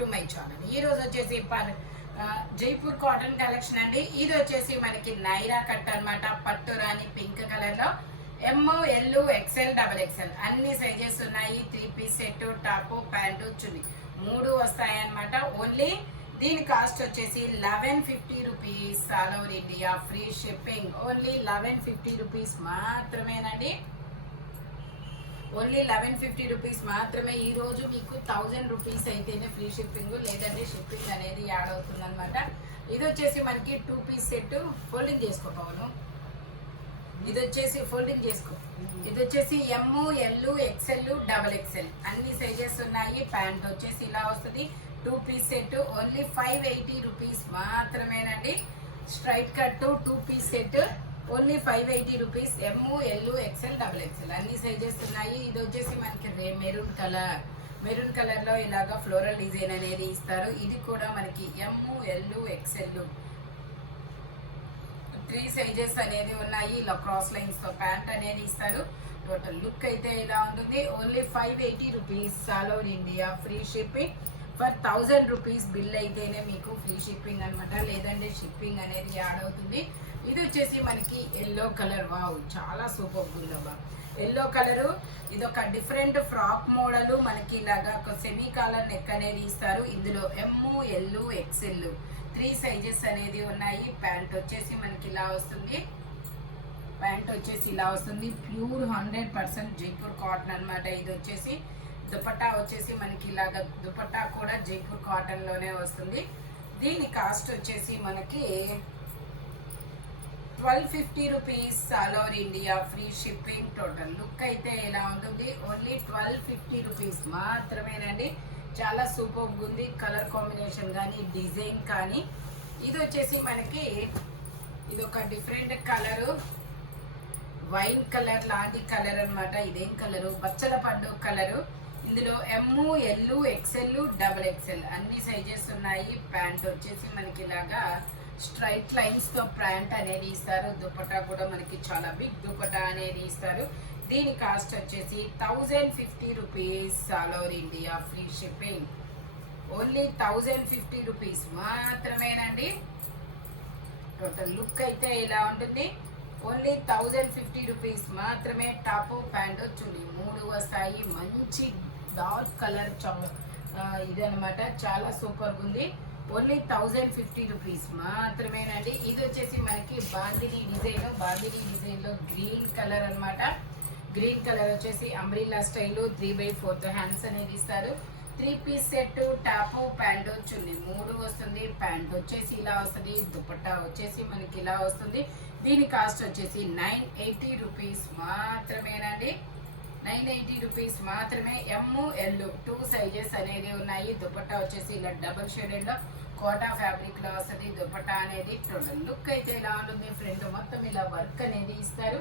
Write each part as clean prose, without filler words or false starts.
To my channel. ఈ రోజు వచ్చేసి జైపూర్ కాటన్ కలెక్షన్ అండి. ఇది వచ్చేసి మనకి నైరా కట్ అన్నమాట. పట్టు రాణి పింక్ కలర్ లో M, L, XL, double XL అన్ని సైజెస్ ఉన్నాయి. 3 పీస్ సెట్, టాప్, ప్యాంటు, చున్నీ 3 వస్తాయి అన్నమాట. ఓన్లీ దీని కాస్ట్ వచ్చేసి 1150 rupees. All over India free shipping. Only 1150 rupees మాత్రమేనండి. ఓన్లీ 1150 రూపీస్ మాత్రమే. ఈ రోజు మీకు 1000 రూపీస్ అయితేనే ఫ్రీ షిప్పింగ్, లేదంటే షిప్పింగ్ అనేది యాడ్ అవుతుంది అనమాట. ఇది వచ్చేసి మనకి 2 పీస్ సెట్. ఫోల్డింగ్ చేసుకోపోను. ఇది వచ్చేసి ఫోల్డింగ్ చేసుకో. ఇది వచ్చేసి M, L, XL, double XL అన్ని సైజెస్ ఉన్నాయి. ప్యాంట్ వచ్చేసి ఇలా వస్తుంది. 2 పీస్ సెట్ ఓన్లీ 580 రూపీస్ మాత్రమేనండి. Straight cut 2 piece set only 580 rupees. M, L, XL, double XL అన్ని సైజెస్ ఉన్నాయి. ఇది వచ్చేసి మనకి మెరూన్ కలర్ లో ఇలాగా ఫ్లోరల్ డిజైన్ అనేది ఇస్తారు. ఇది కూడా మనకి ఎమ్, ఎల్, ఎక్స్ఎల్ 3 సైజెస్ అనేది ఉన్నాయి. ఇలా క్రాస్ లైన్స్ తో ప్యాంట్ అనేది ఇస్తారు. టోటల్ లుక్ అయితే ఇలా ఉంటుంది. Only 580 rupees. All over India free shipping. For 1000 rupees bill అయితేనే మీకు ఫ్రీ షిప్పింగ్ అనమాట, లేదంటే షిప్పింగ్ అనేది యాడ్ అవుతుంది. ఇది వచ్చేసి మనకి ఎల్లో కలర్. వావ్, చాలా సూపర్ ఉందబ్బా. ఎల్లో కలరు ఇది ఒక డిఫరెంట్ ఫ్రాక్ మోడల్. మనకి ఇలాగా ఒక సెమీ కాలర్ నెక్ అనేది ఇస్తారు. ఇందులో ఎమ్, ఎల్, ఎక్స్ఎల్ 3 సైజెస్ అనేది ఉన్నాయి. ప్యాంట్ వచ్చేసి మనకి ఇలా వస్తుంది. ప్యూర్ 100% జైపూర్ కాటన్ అనమాట. ఇది వచ్చేసి దుపట్టా వచ్చేసి మనకి ఇలాగా దుపట్టా కూడా జైపూర్ కాటన్ లోనే వస్తుంది. దీని కాస్ట్ వచ్చేసి మనకి 1250 rupees. All over India free shipping. Total look అయితే ఇలా ఉంటుంది. ఓన్లీ 1250 రూపీస్ మాత్రమేనండి. చాలా సూపర్ ఉంది. కలర్ కాంబినేషన్ కానీ డిజైన్ కానీ. ఇది వచ్చేసి మనకి ఇది ఒక డిఫరెంట్ కలరు, వైన్ కలర్ లాంటి కలర్ అనమాట. ఇదేం కలరు? బచ్చల పండు కలరు. ఇందులో ఎమ్, ఎల్, ఎక్స్ఎల్, డబల్ ఎక్స్ఎల్ అన్ని సైజెస్ ఉన్నాయి. ప్యాంట్ వచ్చేసి మనకి ఇలాగా స్ట్రైట్ లైన్స్ తో ప్యాంట్ అనేది ఇస్తారు. దుపట్టా కూడా మనకి చాలా బిగ్ దుపట్టా అనేది ఇస్తారు. దీని కాస్ట్ వచ్చేసి 1050 rupees. All over India free shipping. Only 1050 rupees మాత్రమేనండి. టోటల్ లుక్ అయితే ఇలా ఉంటుంది. ఓన్లీ 1050 రూపీస్ మాత్రమే. టాప్, ప్యాంటు, చున్నీ 3 వస్తాయి. మంచి డార్క్ కలర్ ఇది అనమాట. చాలా సూపర్ ఉంది. ఓన్లీ 1050 రూపీస్ మాత్రమేనండి. ఇది వచ్చేసి మనకి బాందిని డిజైన్ లో గ్రీన్ కలర్ అనమాట. గ్రీన్ కలర్ వచ్చేసి అంబ్రిల్లా స్టైల్ 3/4 హ్యాండ్స్ అనేది ఇస్తారు. 3 పీస్ సెట్, టాప్, ప్యాంటు, చున్నీ 3 వస్తుంది. ప్యాంట్ వచ్చేసి ఇలా వస్తుంది. దుపట్టా వచ్చేసి మనకి ఇలా వస్తుంది. దీని కాస్ట్ వచ్చేసి 980 రూపీస్ మాత్రమేనండి. 980 రూపీస్ మాత్రమే. ఎమ్, ఎల్ 2 సైజెస్ అనేది ఉన్నాయి. దుపట్టా వచ్చేసి ఇలా డబుల్ షేడెడ్ లో కోటా ఫ్యాబ్రిక్ లో వస్తుంది. దుపట్టా అనేది టోటల్ లుక్ అయితే ఇలా ఉంటుంది. ఫ్రంట్ మొత్తం ఇలా వర్క్ అనేది ఇస్తారు.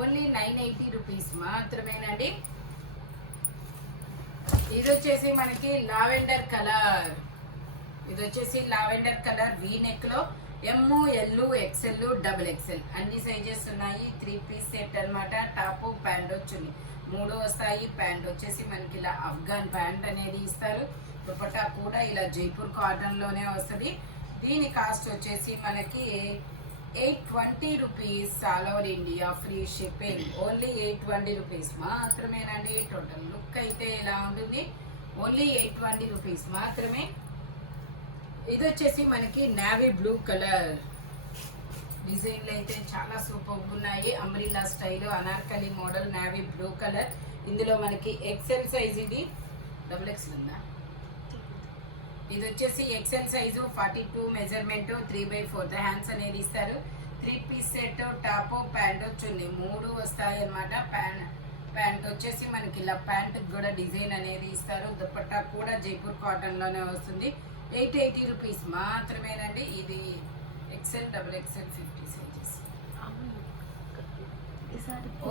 ఓన్లీ 980 రూపీస్ మాత్రమేనండి. ఇది వచ్చేసి మనకి లావెండర్ కలర్. వీ నెక్ లో M, L, XL, double XL అన్ని సైజెస్ ఉన్నాయి. 3 పీస్ సెట్ అనమాట. టాప్, ప్యాంట్, చున్నీ 3 వస్తాయి. ప్యాంట్ వచ్చేసి మనకి ఇలా అఫ్ఘాన్ ప్యాంట్ అనేది ఇస్తారు. దుపట్టా కూడా ఇలా జైపూర్ కాటన్ లోనే వస్తుంది. దీని కాస్ట్ వచ్చేసి మనకి 820 rupees. All over India free shipping. Only 820 rupees మాత్రమేనండి. టోటల్ లుక్ అయితే ఇలా ఉంటుంది. ఓన్లీ 820 రూపీస్ మాత్రమే. ఇది వచ్చేసి మనకి నేవీ బ్లూ కలర్. డిజైన్లు అయితే చాలా సూపర్ ఉన్నాయి. Umbrella style Anarkali model navy blue colour. ఇందులో మనకి ఎక్సెల్ సైజ్, ఇది డబుల్ ఎక్స్ఎల్ ఉందా? ఇది వచ్చేసి ఎక్సెల్ సైజు 42 మెజర్మెంట్ 3/4 హ్యాండ్స్ అనేది ఇస్తారు. 3 పీస్ సెట్, టాప్, ప్యాంటు, చున్నీ 3 వస్తాయి అనమాట. ప్యాంట్ వచ్చేసి మనకి ఇలా ప్యాంట్ కూడా డిజైన్ అనేది ఇస్తారు. దుపట్టా కూడా జైపూర్ కాటన్ లోనే వస్తుంది. 880 రూపీస్ మాత్రమేనండి. ఇది XL, double XL 50 sizes.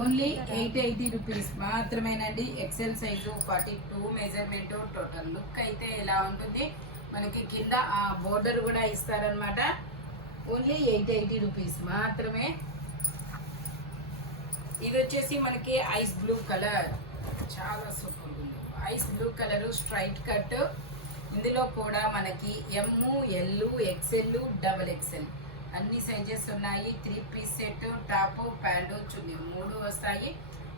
Only 880 rupees మాత్రమేనండి. XL size 42 measurement. Total look అయితే ఇలా ఉంటుంది. మనకి కింద ఆ బోర్డర్ కూడా ఇస్తారనమాట. ఓన్లీ 880 రూపీస్ మాత్రమే. ఇది వచ్చేసి మనకి ఐస్ బ్లూ కలర్. చాలా సూపర్ ఉంది. Ice blue colour straight cut ఇందులో కూడా మనకి ఎమ్, ఎల్, ఎక్సెల్, డబల్ ఎక్సెల్ అన్ని సైజెస్ ఉన్నాయి. 3 పీస్ సెట్, టాప్, ప్యాంటు, చున్నీ 3 వస్తాయి.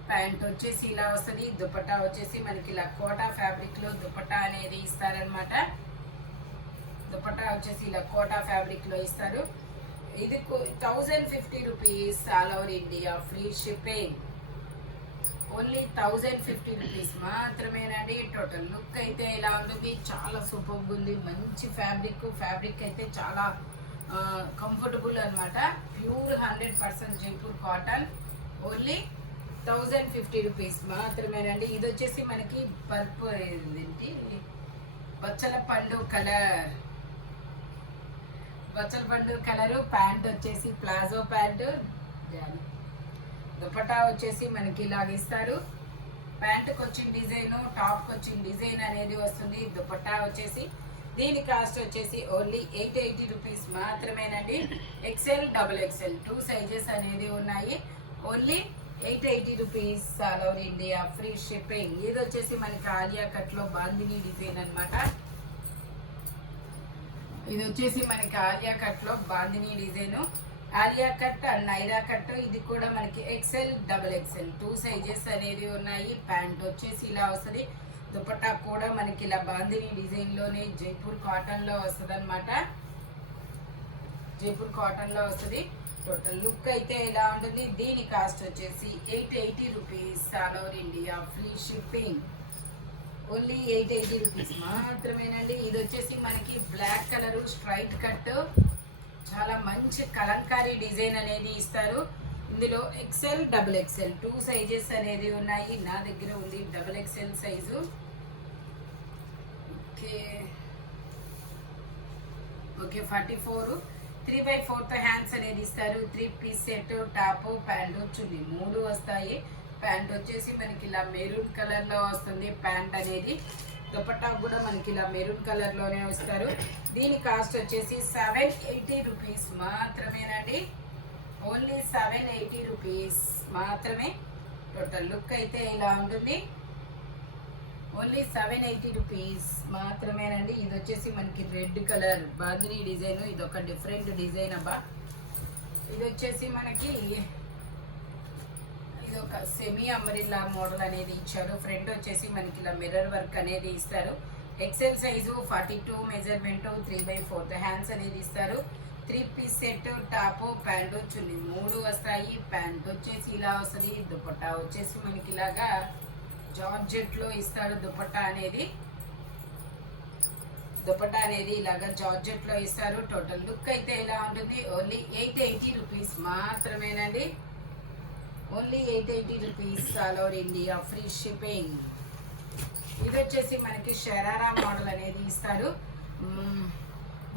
ప్యాంట్ వచ్చేసి ఇలా వస్తుంది. దుపట్టా వచ్చేసి మనకి ఇలా కోటా ఫ్యాబ్రిక్లో దుపట్టా అనేది ఇస్తారనమాట. దుపట్టా వచ్చేసి ఇలా కోటా ఫ్యాబ్రిక్లో ఇస్తారు. ఇది 1050 rupees, all over India free shipping. Only 1050 rupees మాత్రమేనండి. టోటల్ లుక్ అయితే ఇలా ఉంటుంది, చాలా సూపర్గా ఉంది. మంచి ఫ్యాబ్రిక్ అయితే చాలా కంఫర్టబుల్ అనమాట. Pure 100% Jaipur cotton. Only 1050 rupees మాత్రమేనండి. ఇది వచ్చేసి మనకి పర్పుల్ ఏంటి బచ్చల పండు కలరు. ప్యాంట్ వచ్చేసి ప్లాజో ప్యాంటు. దుపట్టా వచ్చేసి మనకి ఇలాగిస్తారు. ప్యాంటుకి వచ్చిన డిజైన్, టాప్కి వచ్చిన డిజైన్ అనేది వస్తుంది. దుపట్టా వచ్చేసి దీని కాస్ట్ వచ్చేసి ఓన్లీ 880 రూపీస్ మాత్రమేనండి. ఎక్సెల్, డబుల్ ఎక్సెల్ 2 సైజెస్ అనేది ఉన్నాయి. Only 880 rupees, all over India free shipping. ఇది వచ్చేసి మనకి ఆలియా కట్లో బాందిని డిజైన్ అనమాట. ఇది వచ్చేసి మనకి ఆలియా కట్లో bandhani design. Alia cut and Naira cut. ఇది కూడా మనకి ఎక్సెల్, డబుల్ ఎక్సెల్ 2 సైజెస్ అనేది ఉన్నాయి. ప్యాంట్ వచ్చేసి ఇలా వస్తుంది. దుపట్టా కూడా మనకి ఇలా బాందిని డిజైన్లోనే జైపూర్ కాటన్లో వస్తుంది అనమాట. జైపూర్ కాటన్లో వస్తుంది. టోటల్ లుక్ అయితే ఇలా ఉంటుంది. దీని కాస్ట్ వచ్చేసి 880 rupees, all over India free shipping. Only 880 rupees మాత్రమేనండి. ఇది వచ్చేసి మనకి బ్లాక్ కలర్ స్ట్రైట్ కట్, చాలా మంచి కలంకారీ డిజైన్ అనేది ఇస్తారు. ఇందులో ఎక్సెల్, డబుల్ ఎక్సెల్ 2 సైజెస్ అనేది ఉన్నాయి. నా దగ్గర ఉంది double XL size. Okay 44 3/4 hands అనేది ఇస్తారు. 3 పీస్ సెట్, టాప్, ప్యాంటు, చున్నీ 3 వస్తాయి. ప్యాంట్ వచ్చేసి మనకి ఇలా మెరూన్ కలర్లో వస్తుంది ప్యాంట్ అనేది. దుపట్టా కూడా మనకి ఇలా మెరూన్ కలర్లోనే వస్తారు. దీని కాస్ట్ వచ్చేసి 780 రూపీస్ మాత్రమేనండి. ఓన్లీ 780 రూపీస్ మాత్రమే. టోటల్ లుక్ అయితే ఇలా ఉంటుంది. ఓన్లీ 780 రూపీస్ మాత్రమేనండి. ఇది వచ్చేసి మనకి రెడ్ కలర్ బాందిని డిజైన్. ఇది ఒక డిఫరెంట్ డిజైన్ అబ్బా. ఇది వచ్చేసి మనకి ఇది ఒక సెమీ అంబ్రెల్లా మోడల్ అనేది ఇచ్చారు. ఫ్రంట్ వచ్చేసి మనకి ఇలా మిర్రర్ వర్క్ అనేది ఇస్తారు. ఎక్సెల్ సైజు 42 మెజర్మెంట్, 3/4 హ్యాండ్స్ అనేది ఇస్తారు. 3 పీస్ సెట్, టాప్, ప్యాంటు, చున్నీ 3 వస్తాయి. ప్యాంట్ వచ్చేసి ఇలా వస్తుంది. దుపట్టా వచ్చేసి మనకి ఇలాగా జార్జెట్లో ఇస్తాడు. దుపట్టా అనేది ఇలాగా జార్జెట్లో ఇస్తారు. టోటల్ లుక్ అయితే ఇలా ఉంటుంది. ఓన్లీ 880 రూపీస్ మాత్రమేనండి. Only 880 rupees, all over India free shipping. ఇది వచ్చేసి మనకి షరారా మోడల్ అనేది ఇస్తారు.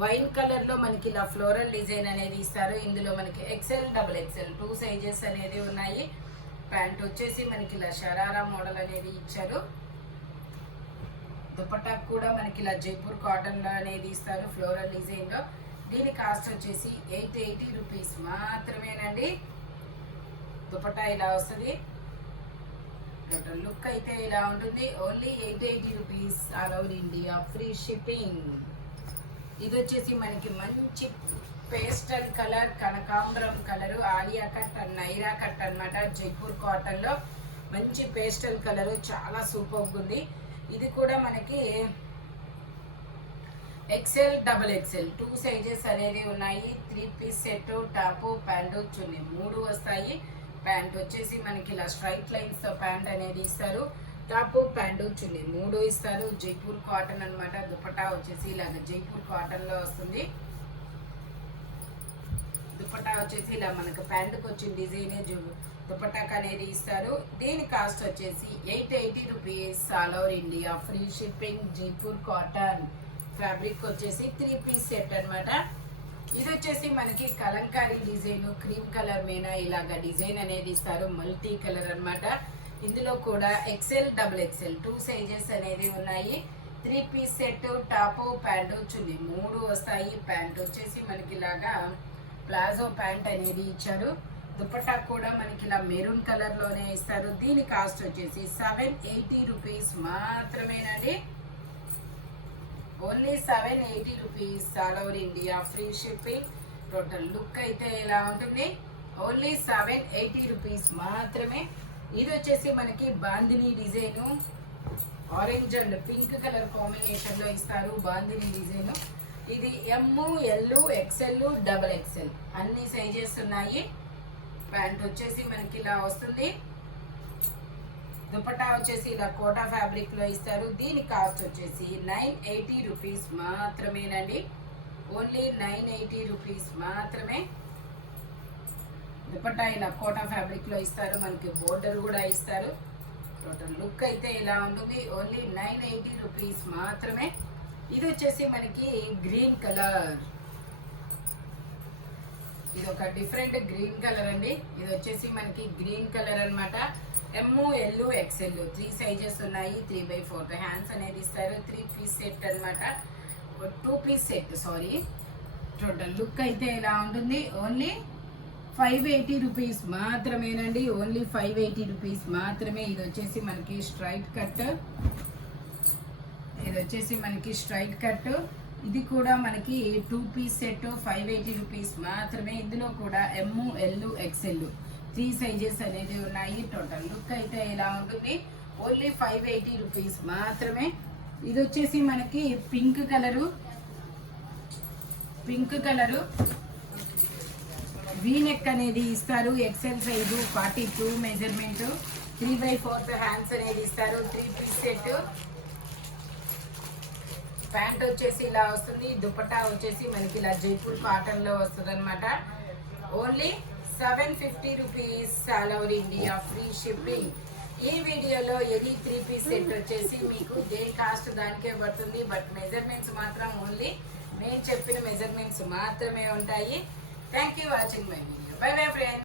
వైన్ కలర్లో మనకి ఇలా ఫ్లోరల్ డిజైన్ అనేది ఇస్తారు. ఇందులో మనకి ఎక్సెల్, డబుల్ ఎక్సెల్ 2 సైజెస్ అనేది ఉన్నాయి. ప్యాంట్ వచ్చేసి మనకి ఇలా షరారా మోడల్ అనేది ఇచ్చారు. దుపట్టా కూడా మనకి ఇలా జైపూర్ కాటన్లో అనేది ఇస్తారు ఫ్లోరల్ డిజైన్లో. దీని కాస్ట్ వచ్చేసి 880 రూపీస్ మాత్రమేనండి. దుపట్టా ఇలా వస్తుంది. టోటల్ లుక్ అయితే ఇలా ఉంటుంది. Only 880 rupees, all over India free shipping. ఇది వచ్చేసి మనకి మంచి పేస్టల్ కలర్, కనకాంబరం colour, Alia cut and Naira cut అనమాట. జైపూర్ కాటన్లో మంచి పేస్టల్ కలరు, చాలా సూపర్గా ఉంది. ఇది కూడా మనకి ఎక్సెల్, డబుల్ ఎక్సెల్ 2 సైజెస్ అనేది ఉన్నాయి. 3 పీస్ సెట్, టాపు, ప్యాంటు, చున్నీ 3 వస్తాయి. ప్యాంట్ వచ్చేసి మనకి ఇలా స్ట్రైట్ లైన్స్తో ప్యాంట్ అనేది ఇస్తారు. టాపు, ప్యాంటు, చున్నీ 3 ఇస్తారు. జైపూర్ కాటన్ అనమాట. దుపట్టా వచ్చేసి ఇలాగ జైపూర్ కాటన్లో వస్తుంది. దుపట్టా వచ్చేసి ఇలా మనకు ప్యాంటుకు వచ్చిన డిజైనే దుపట్టాకు అనేది ఇస్తారు. దీని కాస్ట్ వచ్చేసి 880 rupees, all over India free shipping. Jaipur cotton fabric వచ్చేసి 3 పీస్ సెట్ అనమాట. ఇది వచ్చేసి మనకి కలంకారీ డిజైన్, క్రీమ్ కలర్ మీద ఇలాగ డిజైన్ అనేది ఇస్తారు. మల్టీ కలర్ అనమాట. ఇందులో కూడా ఎక్సెల్, డబుల్ ఎక్సెల్ 2 సైజెస్ అనేది ఉన్నాయి. 3 పీస్ సెట్, టాపు, ప్యాంటు, చున్నీ 3 వస్తాయి. ప్యాంట్ వచ్చేసి మనకి ఇలాగా ప్లాజో ప్యాంట్ అనేది ఇచ్చారు. దుపట్టా కూడా మనకి ఇలా మెరూన్ కలర్లోనే ఇస్తారు. దీని కాస్ట్ వచ్చేసి 780 రూపీస్ మాత్రమేనండి. Only 780 rupees all over India free shipping. Total look అయితే ఇలా ఉంటుంది. ఓన్లీ 780 రూపీస్ మాత్రమే. ఇది వచ్చేసి మనకి bandhani design, orange and pink colour combination లో ఇస్తారు. బాందిని డిజైన్ ఇది ML XL XXL అన్ని సైజెస్ ఉన్నాయి. ప్యాంట్ వచ్చేసి మనకి ఇలా వస్తుంది. దుపట్టా వచ్చేసి ఇలా కోటా ఫ్యాబ్రిక్ లో ఇస్తారు. దీని కాస్ట్ వచ్చేసి 980 రూపీస్ మాత్రమేనండి. ఓన్లీ 980 రూపీస్ మాత్రమే. దుపట్టా ఇలా కోటా ఫ్యాబ్రిక్ లో ఇస్తారు. మనకి బోర్డర్ కూడా ఇస్తారు. టోటల్ లుక్ అయితే ఇలా ఉంటుంది. ఓన్లీ 980 రూపీస్ మాత్రమే. ఇది వచ్చేసి మనకి గ్రీన్ కలర్. ఇది ఒక డిఫరెంట్ గ్రీన్ కలర్ అండి. ఇది వచ్చేసి మనకి గ్రీన్ కలర్ అన్నమాట. ML XL 3 సైజెస్ ఉన్నాయి. 3/4 హ్యాండ్స్ అనేది ఇస్తారు. 3 పీస్ సెట్ అన్నమాట. 2 piece set sorry. Total look అయితే ఇలా ఉంటుంది. ఓన్లీ 580 రూపీస్ మాత్రమేనండి. ఓన్లీ 580 రూపీస్ మాత్రమే. ఇది వచ్చేసి మనకి స్ట్రైట్ కట్. ఇది వచ్చేసి మనకి స్ట్రైట్ కట్. ఇది కూడా మనకి 2 పీస్ సెట్ 580 రూపీస్ మాత్రమే. ఇందులో కూడా ML XL 3 సైజెస్ అనేది ఉన్నాయి. టోటల్ లుక్ అయితే ఇలా ఉంటుంది. ఓన్లీ 580 రూపీస్ మాత్రమే. ఇది వచ్చేసి మనకి పింక్ కలరు. వీనెక్ అనేది ఇస్తారు. XL size 42 measurement. 3/4 హ్యాండ్స్ అనేది ఇస్తారు. 3 పీస్ సెట్. ప్యాంట్ వచ్చేసి ఇలా వస్తుంది. దుపట్టా వచ్చేసి మనకి ఇలా జైపూర్ కాటన్ లో వస్తుంది అనమాట. Only 750 rupees all over India free shipping. ఈ వీడియోలో ఎనీ 3 పీస్ సెట్ వచ్చేసి మీకు దే కాస్ట్ దానికే పడుతుంది. బట్ మెజర్మెంట్స్ మాత్రం ఓన్లీ నేను చెప్పిన మెజర్మెంట్స్ మాత్రమే ఉంటాయి. Thank you watching my video. By bye friends.